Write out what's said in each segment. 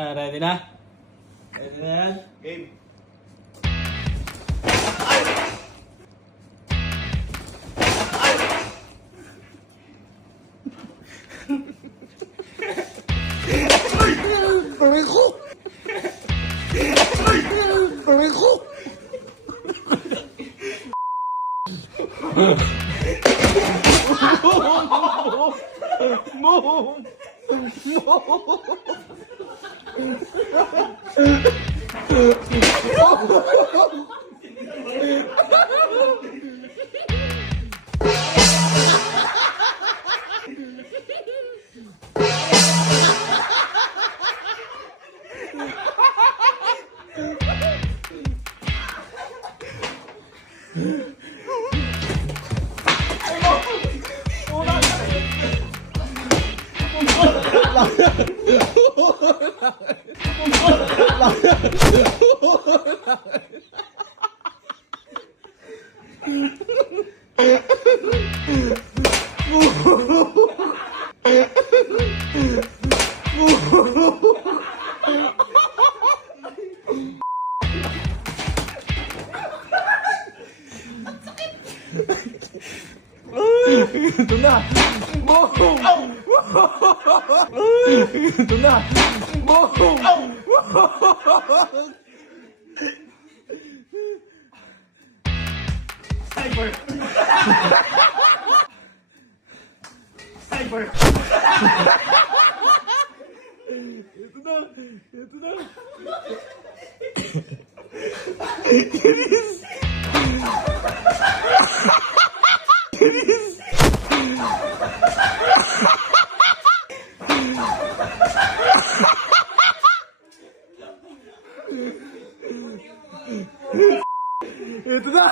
Ready na? Ready na yan? Game. Pareho! Pareho! Move! Ito na! Boom! Ito na! Boom! Cyber! Cyber! Ito na! Ito na! Ito na!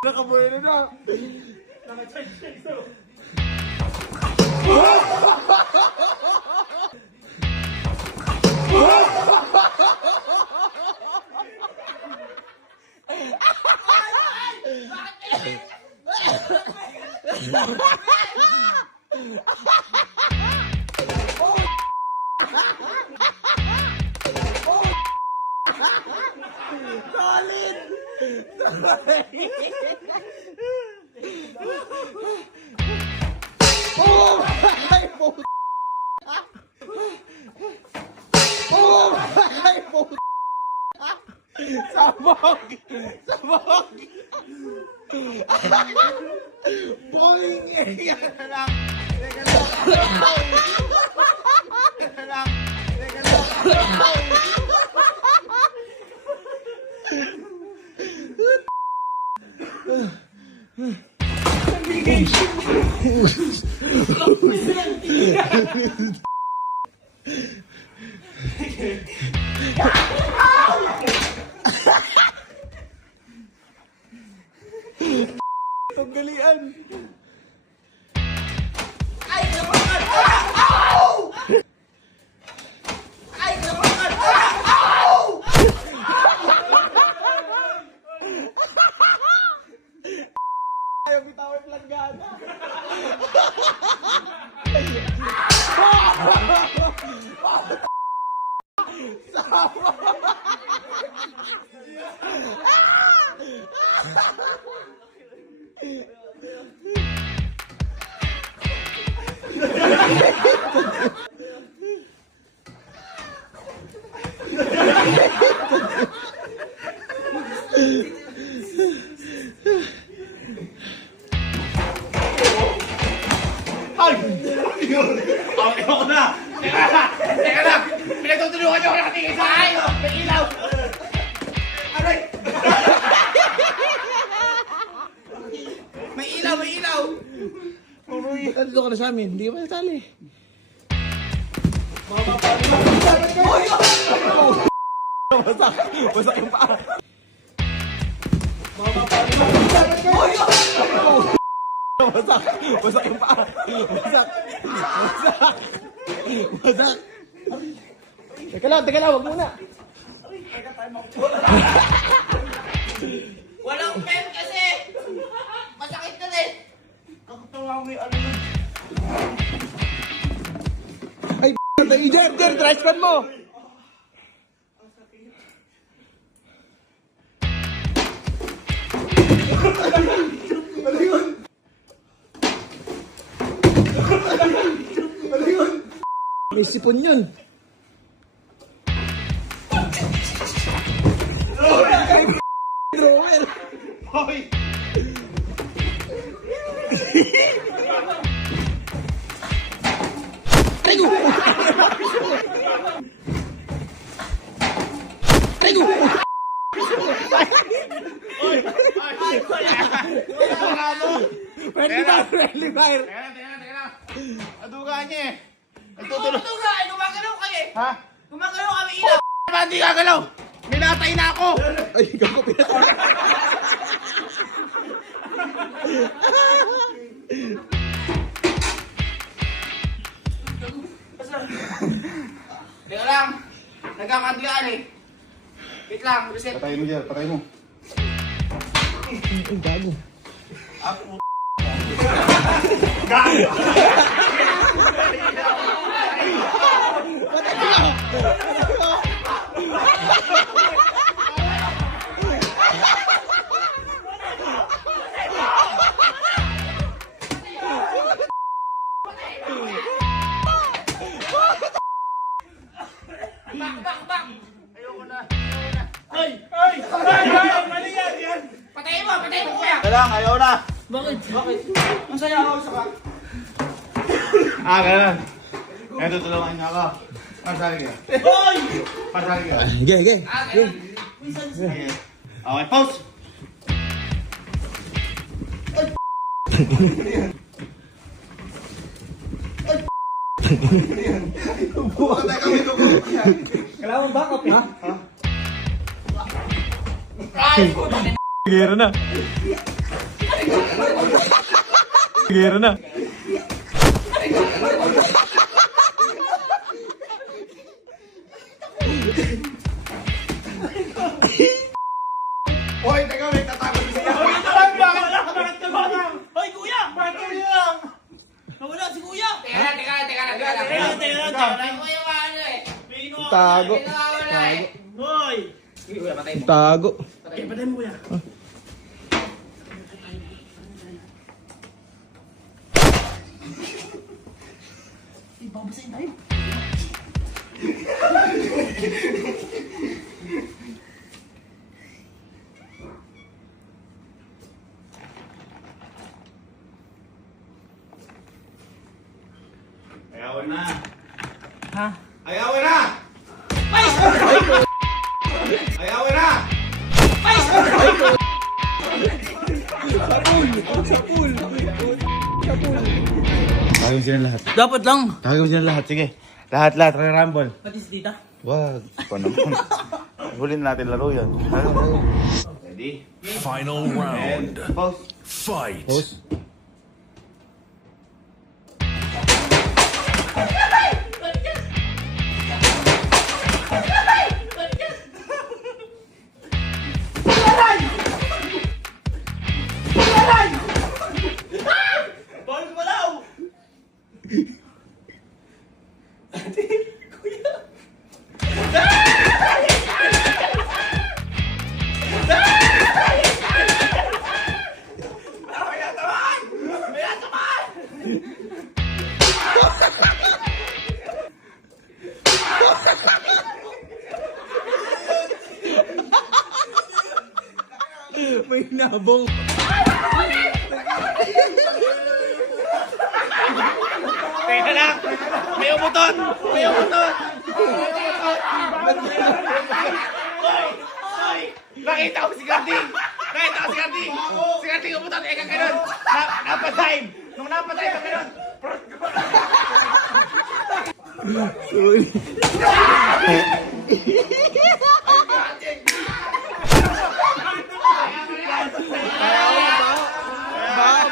Nakabuelo na! Naka-charge ito. Solid! Oh my God! Oh my God! Sabog! Sabog! Boing! Teka lang! Teka lang! Teka lang! Teka lang! Tanggalian! Ay, naman! Ow! Ay, naman! Ow! Ayaw bitawin planggana! Ay! Okay, ako na! Teka na! Teka na! Pinagtutulungan niyo ako nakatingin sa akin! May ilaw! Aray! May ilaw! May ilaw! Dito ka na sa amin, hindi ka pa natali. Wasak! Wasak yung paa! Wasak! Wasak yung paa! Wasak! Wasak! Wasak! Teka lang, wag muna! Walang pen kasi! Masakit na din! Kakatawa mo yung ano nun. Ay, Jer, transfer mo! Ano yun? Ano yun? May sipon yun. Drawer. Hoy! Aray ko! Aray ko! Friendly fire! Teka lang. Aduga niya eh. Tutulog! Gumagalaw kayo eh! Ha? Gumagalaw kami ilaw! Ba't di gagalaw? Minatay na ako! Ay, gago pinatay. Teka lang! Nagkakadlaan eh! Wait lang, reset. Patay mo dyan, patay mo. Ay, gago. Bak! Ayoko na. Mali yan! Patayin mo kuya! Kailangan, ayaw na. Bakit? Masaya ako sa ka. Ganun. Kaya tutulungan niya ako. Pasali ka. Hoy! Pasali ka. Sige, sige. Ganun. Okay. Okay, pause. Kailangan mong backup, ha? Ay! Puta! Gera na. Gera na. Hoy, teka, may tatapos siya. Hoy kuya! Nawala si kuya! Teka lang! Ay kuya ba ano eh? Tago. May nawawala eh! Tago. Sige kuya, patay mo. Tago. Patay mo kuya. Babasahin tayo. Ayawin na. Ha? Ayawin na! Ay! Ayawin na! Tawagin sila lahat. Dapat lang. Tawagin sila lahat, sige. Lahat, re-rumble. Pati si tita. Wag. Panapon. Hulin natin laro yan. Ready? Final round. And pause. Fight. Pause. Bawal kumalaw! May nabong. Teka lang! May umuton! May umuton! Hoy! Nakita ko si Garding! Nakita ko si Garding! Si Garding umuton! Eka ganun! Napatime! Nung napatime ka ganun!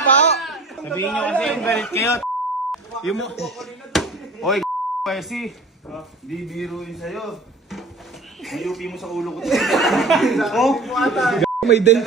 Bao. Sabihin nyo kasi yung galit kayo. Yung mo... Hoy, kasi. Di biro yun sa'yo. Mayupi mo sa ulo ko. May dent.